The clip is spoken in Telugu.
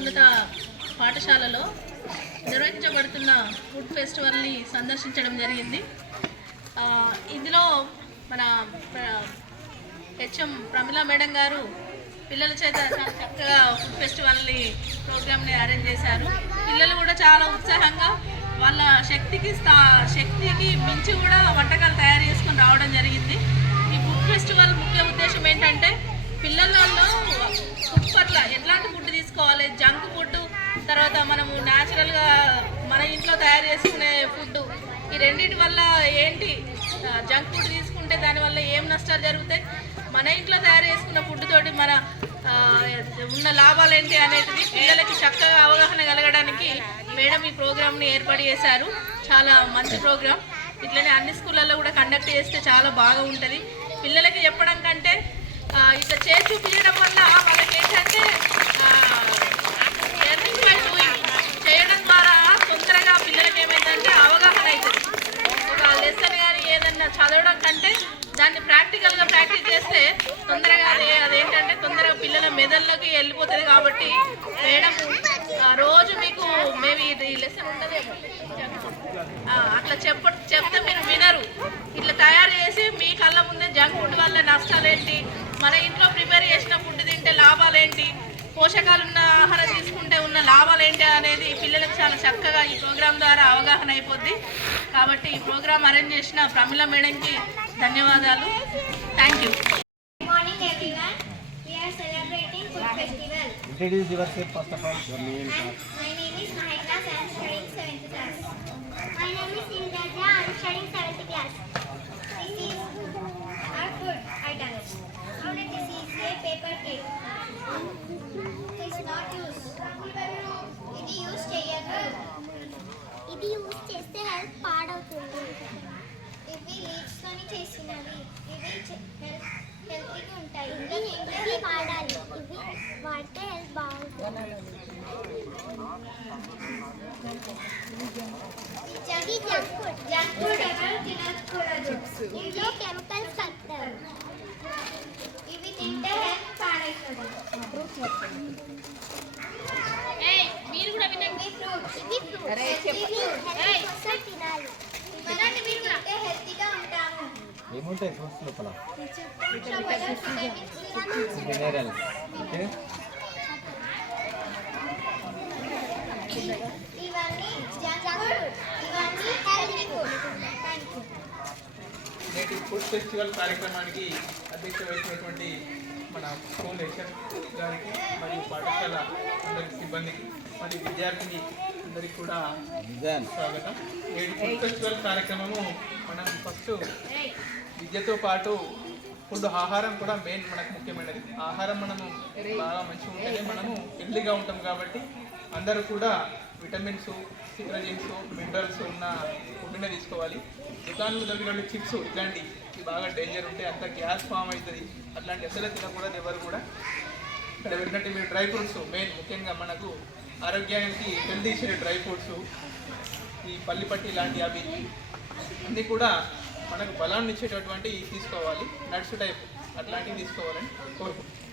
ఉన్నత పాఠశాలలో నిర్వహించబడుతున్న ఫుడ్ ఫెస్టివల్ని సందర్శించడం జరిగింది. ఇందులో మన హెచ్ఎం ప్రమిళ మేడం గారు పిల్లల చేత చాలా చక్కగా ఫుడ్ ఫెస్టివల్ని ప్రోగ్రామ్ని అరేంజ్ చేశారు. పిల్లలు కూడా చాలా ఉత్సాహంగా వాళ్ళ శక్తికి స్థా శక్తికి మించి కూడా వంటకాలు తయారు చేసుకొని రావడం జరిగింది. ఈ ఫుడ్ ఫెస్టివల్ ముఖ్య ఉద్దేశం ఏంటంటే పిల్లలలో తీసుకోవాలి జంక్ ఫుడ్ తర్వాత మనము న్యాచురల్గా మన ఇంట్లో తయారు చేసుకునే ఫుడ్ ఈ రెండింటి వల్ల ఏంటి? జంక్ ఫుడ్ తీసుకుంటే దానివల్ల ఏం నష్టాలు జరుగుతాయి? మన ఇంట్లో తయారు చేసుకున్న ఫుడ్ తోటి మన ఉన్న లాభాలు ఏంటి అనేది పిల్లలకి చక్కగా అవగాహన కలగడానికి మేడం ఈ ప్రోగ్రామ్ని ఏర్పాటు చేశారు. చాలా మంచి ప్రోగ్రామ్ ఇట్లనే అన్ని స్కూళ్ళల్లో కూడా కండక్ట్ చేస్తే చాలా బాగా ఉంటుంది. పిల్లలకి చెప్పడం కంటే ఇట్లా చేసి చూపించడం వల్ల వాళ్ళకి ఏంటంటే లెర్నింగ్ బై డూయింగ్ చేయడం ద్వారా తొందరగా పిల్లలకి ఏమైందంటే అవగాహన అవుతుంది ఒక లెసన్ కానీ ఏదన్నా చదవడం కంటే దాన్ని ప్రాక్టికల్గా ప్రాక్టీస్ చేస్తే తొందరగా అదే అదేంటంటే తొందరగా పిల్లల మెదల్లోకి వెళ్ళిపోతుంది కాబట్టి మేడం రోజు మీకు మేబీ ఇది లెసన్ ఉండదేమో అట్లా చెప్ప చెప్తే మీరు వినరు. ఇట్లా తయారు చేసి మీ కళ్ళ ముందే జంక్ ఫుడ్ వల్ల నష్టాలేంటి? మన ఇంట్లో ప్రిపేర్ చేసిన ఫుడ్ తింటే లాభాలేంటి? పోషకాలున్న ఆహారం తీసుకుంటే ఉన్న లాభాలు ఏంటి అనేది పిల్లలకు చాలా చక్కగా ఈ ప్రోగ్రాం ద్వారా అవగాహన అయిపోద్ది. కాబట్టి ఈ ప్రోగ్రాం అరేంజ్ చేసిన ప్రమిళ మేడంకి ధన్యవాదాలు. థ్యాంక్ యూ లీవ్స్ తోని చేసినవి ఇవి హెల్త్ హెల్తీగా ఉంటాయి ఇవి వాడాలి ఇవి వాడితే హెల్త్ బాగుంటుంది ఇది జంక్ ఫుడ్ జంక్ ఫుడ్ ఎవరు తినకూడదు ఇందులో కెమికల్స్ కలుపుతారు ఇవి తింటే హెల్త్ పాడవుతుంది మీరు కూడా వినండి ఫ్రూట్స్ ఇవి ఫ్రూట్స్ ఇవి హెల్త్ కోసం తినాలి ఏముంటాయి? ఫ్రూట్స్ లోపల మినరల్ ఓకే నేటి ఫుడ్ ఫెస్టివల్ కార్యక్రమానికి అధ్యక్ష వహించినటువంటి మన స్కూల్ హెచ్ఎం గారికి మరియు పాఠశాల అందరి సిబ్బందికి మరియు విద్యార్థిని అందరికి కూడా స్వాగతం నేటి ఫుడ్ ఫెస్టివల్ కార్యక్రమము మనం ఫస్ట్ విద్యతో పాటు ఫుడ్ ఆహారం కూడా మెయిన్ మనకు ముఖ్యమైనది. ఆహారం మనము బాగా మంచిగా ఉంటేనే మనము హెల్దీగా ఉంటాం కాబట్టి అందరూ కూడా విటమిన్స్ సిట్రజిన్స్ మినరల్స్ ఉన్న ఫుడ్నే తీసుకోవాలి. దుకాణంలో దొరికినట్టు చిప్స్ ఇట్లాంటి బాగా డేంజర్ ఉంటే అంత గ్యాస్ ఫామ్ అవుతుంది. అట్లాంటి అసలు తినకూడదు ఎవరు కూడా ఇక్కడ పెట్టినట్టు మీరు డ్రై ఫ్రూట్స్ మెయిన్ ముఖ్యంగా మనకు ఆరోగ్యానికి హెల్దీ ఇచ్చిన డ్రై ఫ్రూట్స్ ఈ పల్లిపట్టి లాంటి అవి అన్నీ కూడా మనకు బలాన్ని ఇచ్చేటటువంటి తీసుకోవాలి నట్స్ టైప్ అట్లాంటివి తీసుకోవాలని కోరుకుంటున్నాను